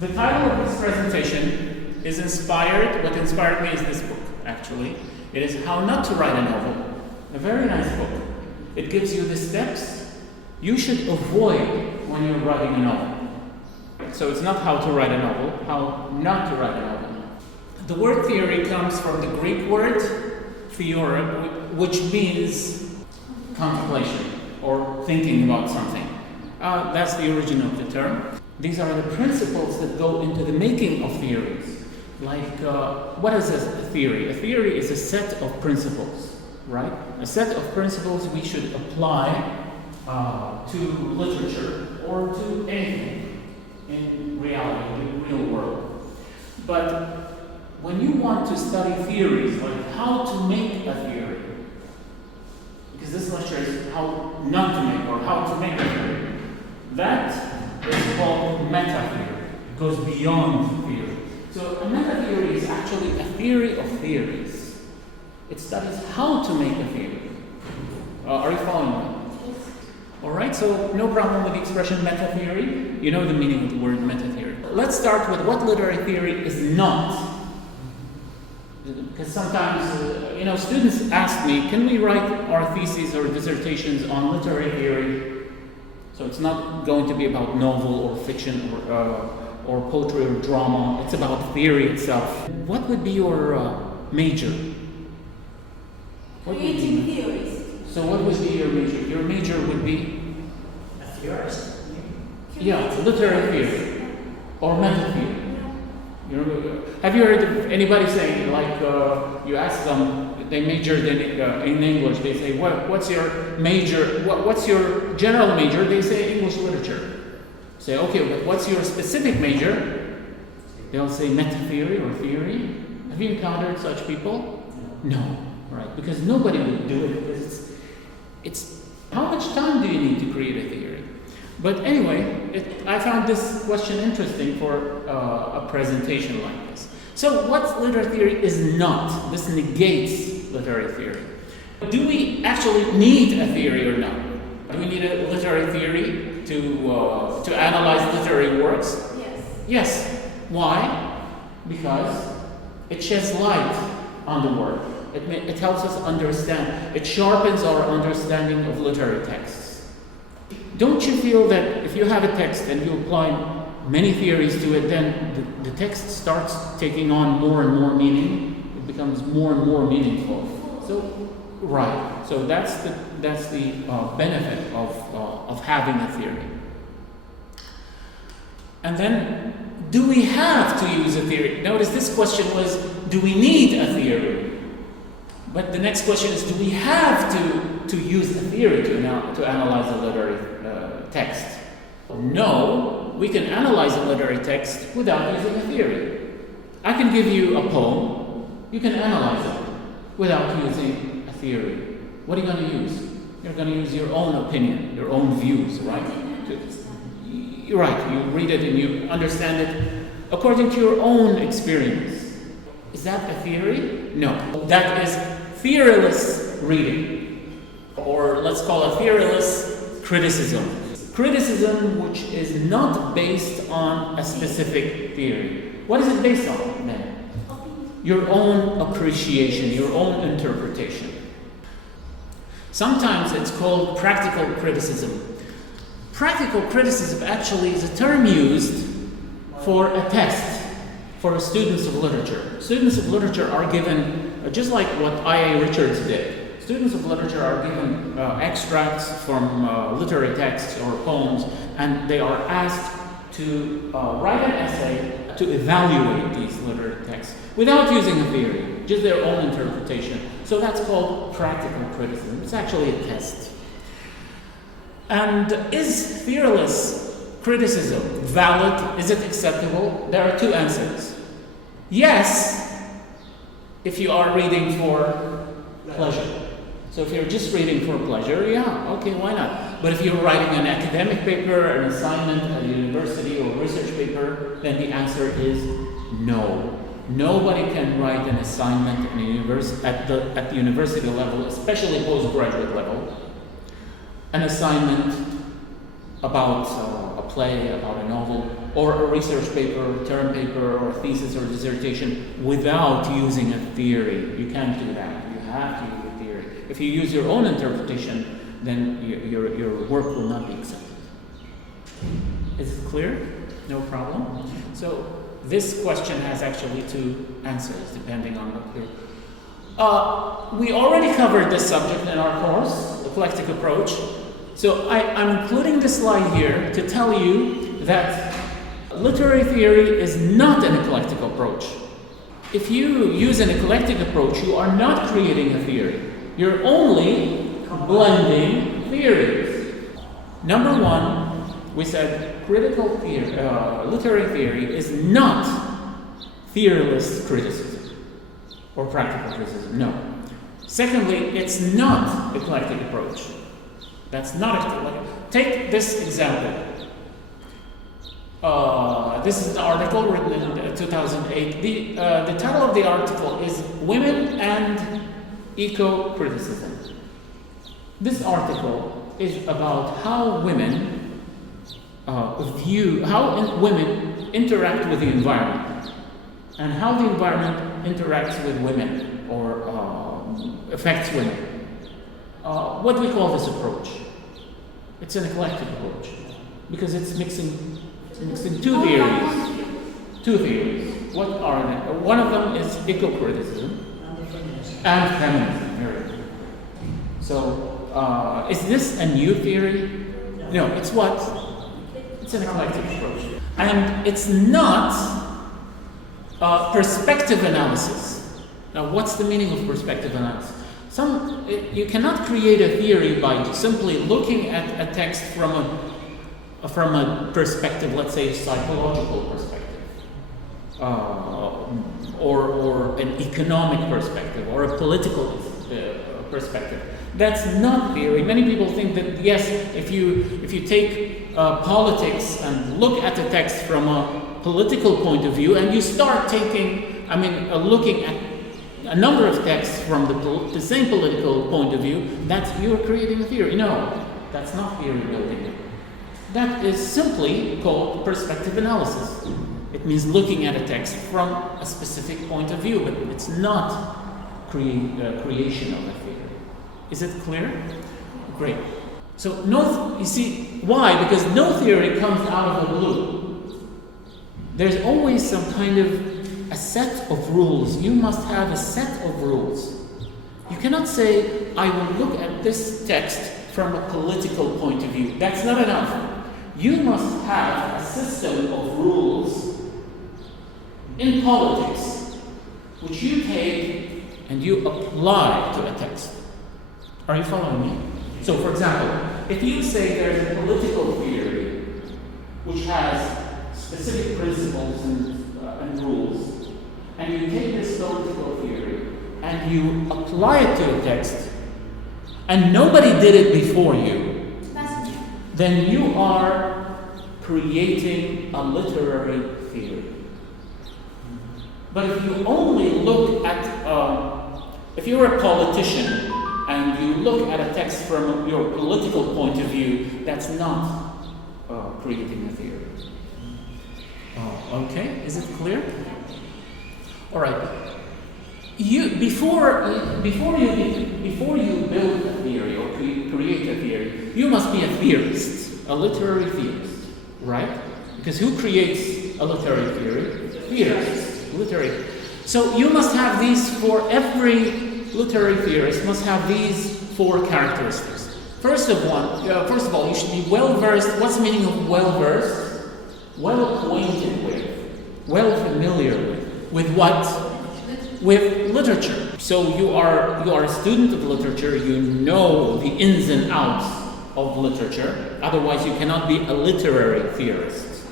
The title of this presentation is inspired, what inspired me is this book, actually. It is How Not to Write a Novel. A very nice book. It gives you the steps you should avoid when you're writing a novel. So it's not how to write a novel, how not to write a novel. The word theory comes from the Greek word theorem, which means contemplation or thinking about something. That's the origin of the term. These are the principles that go into the making of theories. Like, what is a theory? A theory is a set of principles, right? A set of principles we should apply to literature or to anything in reality, in the real world. But when you want to study theories, like how to make a theory, because this lecture is how not to make or how to make a theory, that is called meta-theory. It goes beyond theory. So a meta-theory is actually a theory of theories. It studies how to make a theory. Are you following me? Yes. All right, so no problem with the expression meta-theory. You know the meaning of the word meta-theory. Let's start with what literary theory is not. Because sometimes, students ask me, can we write our theses or dissertations on literary theory? So it's not going to be about novel or fiction or poetry or drama. It's about theory itself. What would be your major? Creating theories. So what would be your major? Your major would be? A theorist? Yeah, literary theory or meta theory. Have you heard of anybody saying, like, you ask them, they majored in English, they say, what's your major, what's your general major? They say English literature. Say, okay, but what's your specific major? They'll say meta theory or theory. Have you encountered such people? No, right? Because nobody would do it, because it's how much time do you need to create a theory? But anyway, I found this question interesting for a presentation like this. So what literary theory is not? This negates literary theory. Do we actually need a theory or not? Do we need a literary theory to analyze literary works? Yes. Yes. Why? Because it sheds light on the work. It helps us understand. It sharpens our understanding of literary texts. Don't you feel that if you have a text and you apply many theories to it, then the text starts taking on more and more meaning? It becomes more and more meaningful. So, right. So that's the benefit of having a theory. And then, do we have to use a theory? Notice this question was, do we need a theory? But the next question is, do we have to use a theory to analyze a literary text? No, we can analyze a literary text without using a theory. I can give you a poem, you can analyze it without using a theory. What are you going to use? You're going to use your own opinion, your own views, right? You're right, you read it and you understand it according to your own experience. Is that a theory? No. That is theoryless reading, or let's call it theoryless criticism. Criticism which is not based on a specific theory. What is it based on then? Your own appreciation, your own interpretation. Sometimes it's called practical criticism. Practical criticism actually is a term used for a test for students of literature. Students of literature are given, just like what I.A. Richards did. Students of literature are given extracts from literary texts or poems, and they are asked to write an essay to evaluate these literary texts without using a theory, just their own interpretation. So that's called practical criticism. It's actually a test. And is theoryless criticism valid? Is it acceptable? There are two answers. Yes, if you are reading for pleasure. So if you're just reading for pleasure, yeah, okay, why not? But if you're writing an academic paper, an assignment at a university or research paper, then the answer is no. Nobody can write an assignment at the university level, especially postgraduate level, an assignment about a play, about a novel, or a research paper, term paper, or thesis or dissertation without using a theory. You can't do that. You have to use a theory. If you use your own interpretation, then your work will not be accepted. Is it clear? No problem? So this question has actually two answers depending on what you're... we already covered this subject in our course, eclectic approach. So I'm including this slide here to tell you that literary theory is not an eclectic approach. If you use an eclectic approach, you are not creating a theory. You're only blending theories. Number one, we said critical theory, literary theory is not theoryless criticism or practical criticism. No. Secondly, it's not eclectic approach. That's not eclectic. Take this example. This is an article written in 2008. The title of the article is Women and Eco-Criticism. This article is about how women women interact with the environment and how the environment interacts with women or affects women. What do we call this approach? It's an eclectic approach because it's mixing two theories. Two theories. What are they? One of them is eco-criticism and feminism. Very good. So, is this a new theory? No, it's what? It's an eclectic approach. And it's not perspective analysis. Now, what's the meaning of perspective analysis? You cannot create a theory by simply looking at a text from a perspective, let's say psychological perspective, or an economic perspective, or a political perspective. That's not theory. Many people think that yes, if you take politics and look at the text from a political point of view, and you start looking at a number of texts from the same political point of view, that's you're creating a theory. No, that's not theory building. That is simply called perspective analysis. It means looking at a text from a specific point of view, but it's not creation of a theory. Is it clear? Great. So you see, why? Because no theory comes out of the blue. There's always some kind of a set of rules. You must have a set of rules. You cannot say, I will look at this text from a political point of view. That's not enough. You must have a system of rules in politics which you take and you apply to a text. Are you following me? So, for example, if you say there's a political theory which has specific principles and rules, and you take this political theory and you apply it to a text, and nobody did it before you, then you are creating a literary theory. But if you only look at, if you're a politician and you look at a text from your political point of view, that's not creating a theory. Okay, is it clear? All right. Before you build a theory or create a theory, you must be a theorist, a literary theorist, right? Because who creates a literary theory? Theorists, literary. So you must have these for every literary theorist must have these four characteristics. First of all, you should be well versed. What's the meaning of well versed? Well acquainted with, well familiar with what? With literature. So you are a student of literature. You know the ins and outs of literature. Otherwise, you cannot be a literary theorist.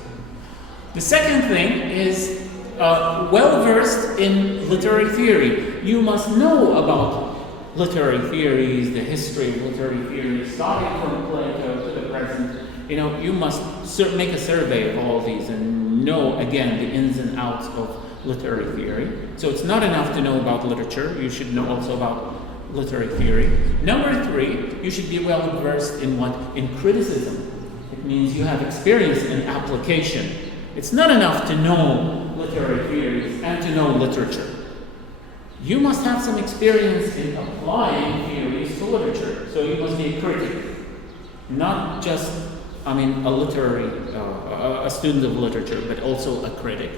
The second thing is well versed in literary theory. You must know about literary theories, the history of literary theory, starting from Plato to the present. You must make a survey of all these and know again the ins and outs of literary theory. So it's not enough to know about literature. You should know also about literary theory. Number 3, you should be well versed in what? In criticism. It means you have experience in application It's not enough to know literary theories and to know literature. You must have some experience in applying theories to literature. So you must be a critic, not just, a student of literature, but also a critic.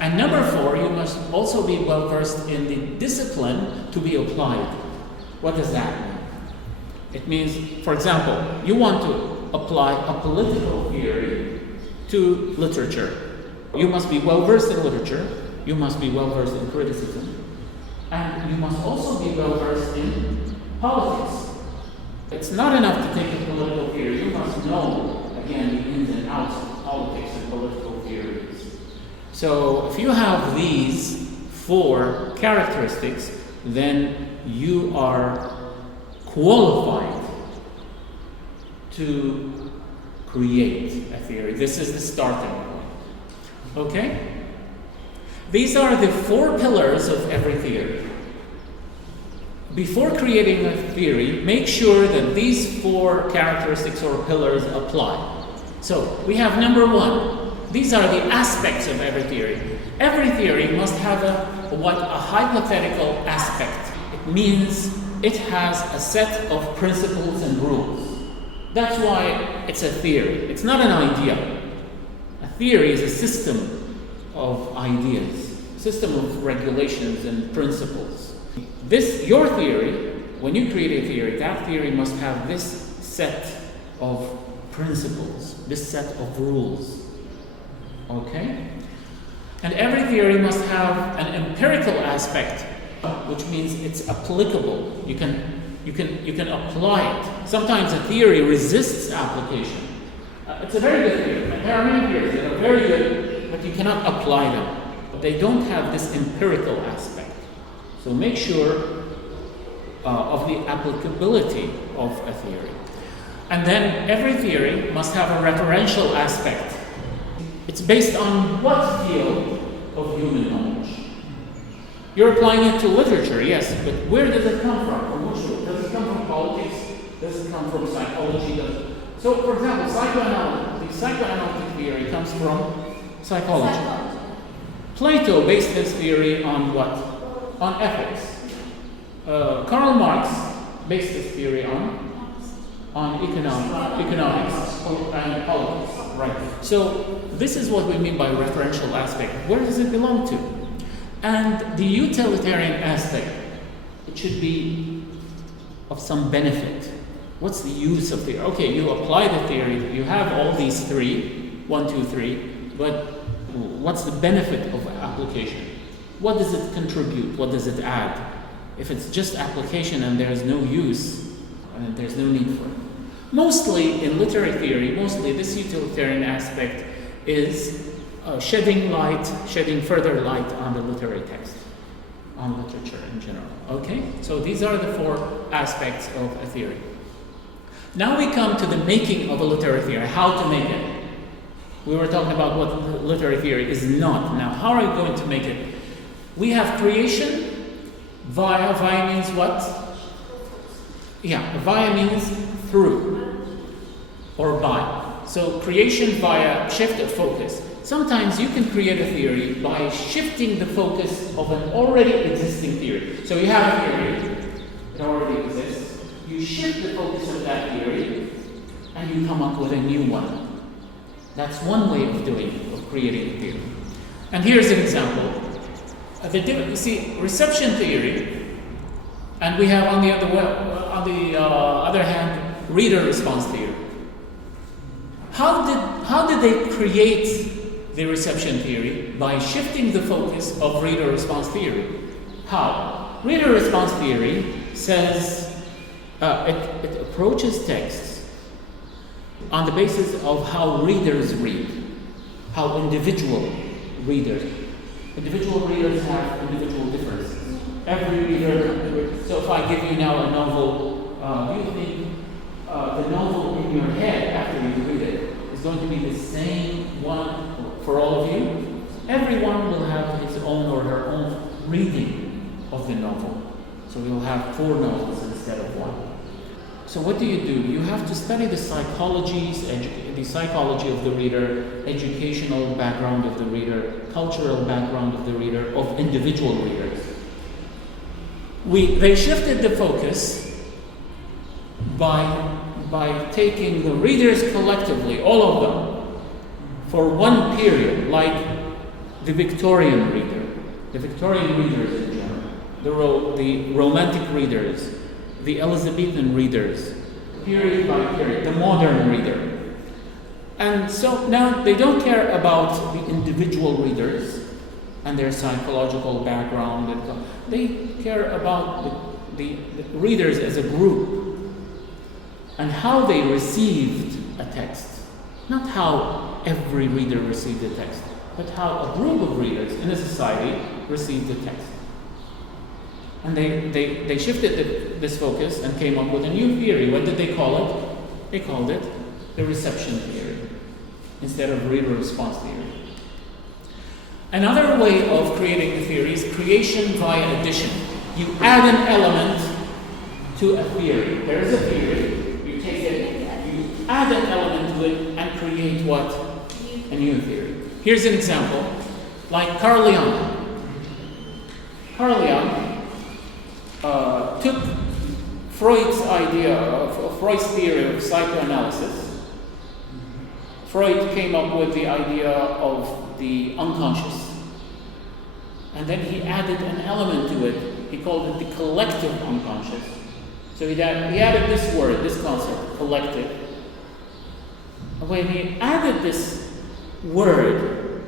And number 4, you must also be well versed in the discipline to be applied. What does that mean? It means, for example, you want to apply a political theory to literature. You must be well versed in literature, you must be well versed in criticism, and you must also be well versed in politics. It's not enough to take a political theory, you must know, again, the ins and outs of politics and political theories. So if you have these 4 characteristics, then you are qualified to create a theory. This is the starting point. Okay? These are the 4 pillars of every theory. Before creating a theory, make sure that these 4 characteristics or pillars apply. So, we have number 1. These are the aspects of every theory. Every theory must have a hypothetical aspect. It means it has a set of principles and rules. That's why it's a theory. It's not an idea. A theory is a system of ideas, a system of regulations and principles. Your theory, when you create a theory, that theory must have this set of principles, this set of rules. Okay? And every theory must have an empirical aspect, which means it's applicable. You can apply it. Sometimes a theory resists application. It's a very good theory. And there are many theories that are very good, but you cannot apply them. They don't have this empirical aspect. So make sure of the applicability of a theory. And then every theory must have a referential aspect. It's based on what field of human knowledge? You're applying it to literature, yes, but where does it come from? From which field? Does it come from politics? Does it come from psychology? So, for example, the psychoanalytic theory comes from psychology. Plato based his theory on what? On ethics. Karl Marx based his theory on economics and politics. Right. So this is what we mean by referential aspect. Where does it belong to? And the utilitarian aspect, it should be of some benefit. What's the use of theory? Okay, you apply the theory, you have all these 3, 1, 2, 3, but what's the benefit of application? What does it contribute? What does it add? If it's just application and there's no use, there's no need for it. Mostly in literary theory, this utilitarian aspect is shedding further light on the literary text, on literature in general. Okay? So these are the 4 aspects of a theory. Now we come to the making of a literary theory, how to make it. We were talking about what literary theory is not. Now, how are you going to make it? We have creation via. Via means what? Yeah, via means through or by. So creation via shift of focus. Sometimes you can create a theory by shifting the focus of an already existing theory. So you have a theory that already exists. You shift the focus of that theory and you come up with a new one. That's one way of creating a theory. And here's an example. You see, reception theory, and we have on the other hand, reader response theory. How did they create the reception theory? By shifting the focus of reader response theory. How? Reader response theory says it approaches texts on the basis of how readers read, how individual readers have individual differences. Every reader, so if I give you now a novel, do you think the novel in your head after you read it is going to be the same one for all of you? Everyone will have his own or her own reading of the novel. So you'll have 4 novels instead of 1. So what do? You have to study the psychology of the reader, educational background of the reader, cultural background of the reader, of individual readers. They shifted the focus by taking the readers collectively, all of them, for one period, like the Victorian reader, the Victorian readers in general, the Romantic readers, the Elizabethan readers, period by period, the modern reader. And so now they don't care about the individual readers and their psychological background. They care about the readers as a group and how they received a text. Not how every reader received the text, but how a group of readers in a society received the text. And they shifted this focus and came up with a new theory. What did they call it? They called it the reception theory instead of reader response theory. Another way of creating the theory is creation via addition. You add an element to a theory. There is a theory, you take it, you add an element to it and create what? A new theory. Here's an example, like Carl Jung. Carl Jung took Freud's idea of Freud's theory of psychoanalysis. Freud came up with the idea of the unconscious. And then he added an element to it. He called it the collective unconscious. So he added this word, this concept, collective. And when he added this word,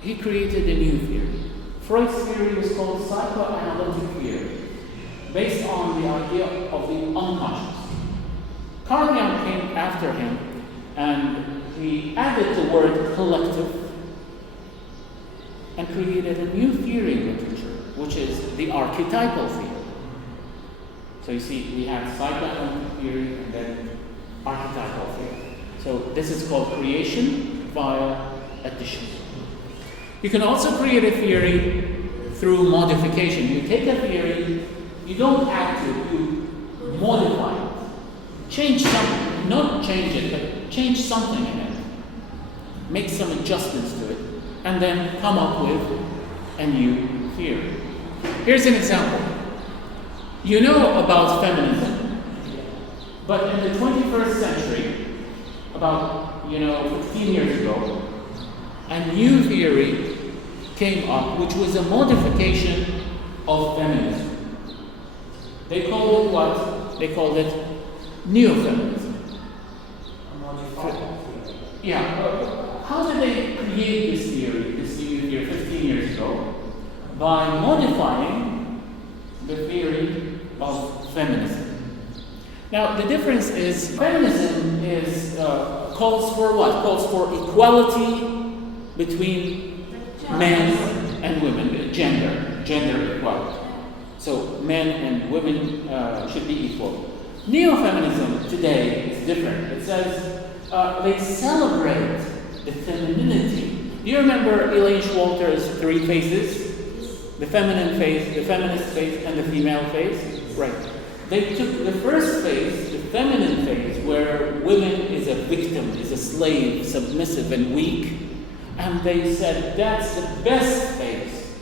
he created a new theory. Freud's theory was called psychoanalytic theory, based on the idea of the unconscious. Carl Jung came after him, and he added the word collective and created a new theory in literature, which is the archetypal theory. So you see, we have psychoanalytic theory and then archetypal theory. So this is called creation via addition. You can also create a theory through modification. You take a theory, you don't add to it, you modify it. Change something, not change it, but change something in it. Make some adjustments to it, and then come up with a new theory. Here's an example. You know about feminism, but in the 21st century, about 15 years ago, a new theory came up, which was a modification of feminism. They called it what? They called it neo-feminism. Yeah. How did they create this theory, this new theory, 15 years ago? By modifying the theory of feminism. Now, the difference is feminism calls for what? Calls for equality between men and women, gender equality. So men and women should be equal. Neo-feminism today is different. It says they celebrate the femininity. Do you remember Elaine Walter's three phases? The feminine phase, the feminist phase, and the female phase? Right. They took the first phase, the feminine phase, where women is a victim, is a slave, submissive and weak, and they said that's the best phase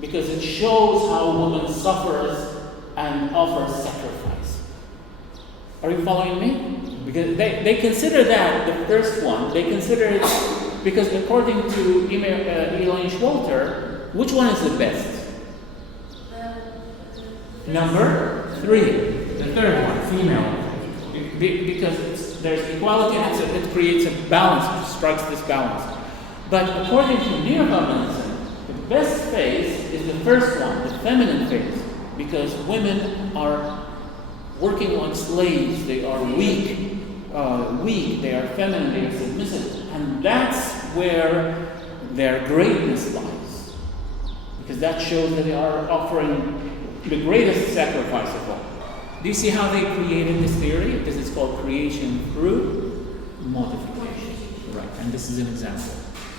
because it shows how a woman suffers and offers sacrifice. Are you following me? Because they consider that the first one, they consider it because according to Elaine Walter, which one is the best? Number 3, the third one, female. Because there's equality and it creates a balance, it strikes this balance. But according to neo-feminism, the best phase is the first one, the feminine phase, because women are working like slaves, they are weak, they are feminine, they are submissive, and that's where their greatness lies. Because that shows that they are offering the greatest sacrifice of all. Do you see how they created this theory? This is called creation through modification. Right, and this is an example.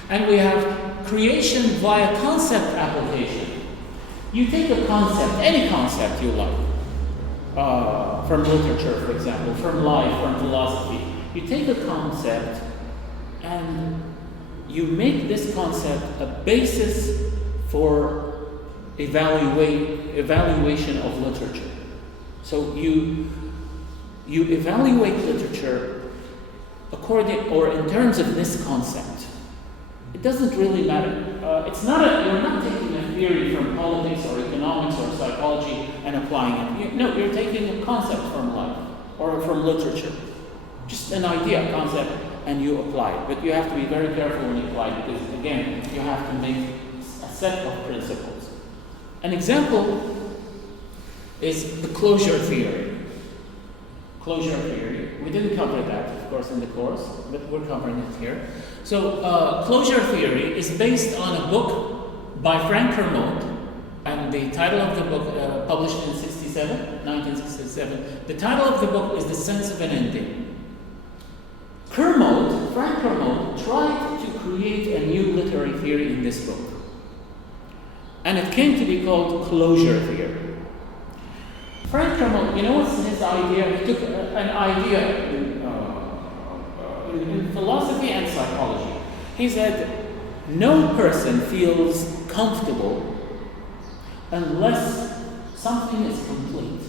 And we have creation via concept application. You take a concept, any concept you like. from literature, for example, from life, from philosophy. You take a concept and you make this concept a basis for evaluation of literature. So you evaluate literature according or in terms of this concept. It doesn't really matter. You're not taking a theory from politics or economics or psychology and applying it. You're taking a concept from life or from literature. Just an idea, a concept, and you apply it. But you have to be very careful when you apply it because, again, you have to make a set of principles. An example is the closure theory. Closure theory. We didn't cover that, of course, in the course, but we're covering it here. So, closure theory is based on a book by Frank Kermode, and the title of the book, published in 1967, the title of the book is The Sense of an Ending. Frank Kermode, tried to create a new literary theory in this book, and it came to be called closure theory. Frank Kermode, you know what's his idea? He took an idea in philosophy and psychology. He said, no person feels comfortable unless something is complete.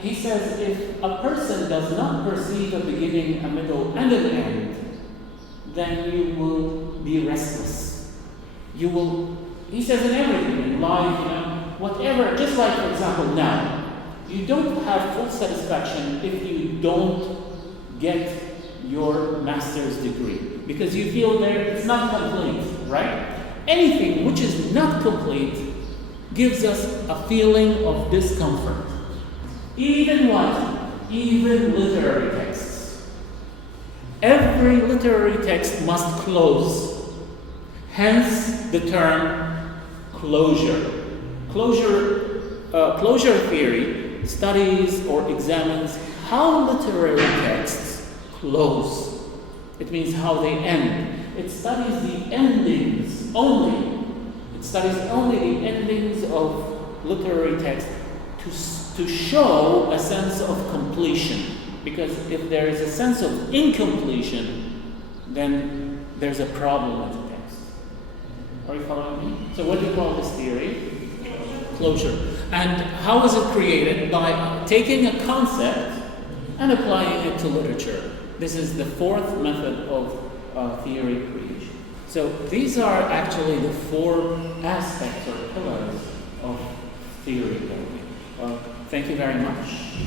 He says, if a person does not perceive a beginning, a middle, and an end, then you will be restless. He says in everything, in life, whatever, just like, for example, now, you don't have full satisfaction if you don't get your master's degree because you feel it's not complete, right? Anything which is not complete gives us a feeling of discomfort. Even literary texts. Every literary text must close. Hence the term closure. Closure theory studies or examines how literary texts close. It means how they end. It studies the endings only. It studies only the endings of literary texts to show a sense of completion. Because if there is a sense of incompletion, then there's a problem with the text. Are you following me? So what do you call this theory? Closure. And how is it created? By taking a concept and applying it to literature. This is the fourth method of theory creation. So these are actually the four aspects or pillars of theory building. Thank you very much.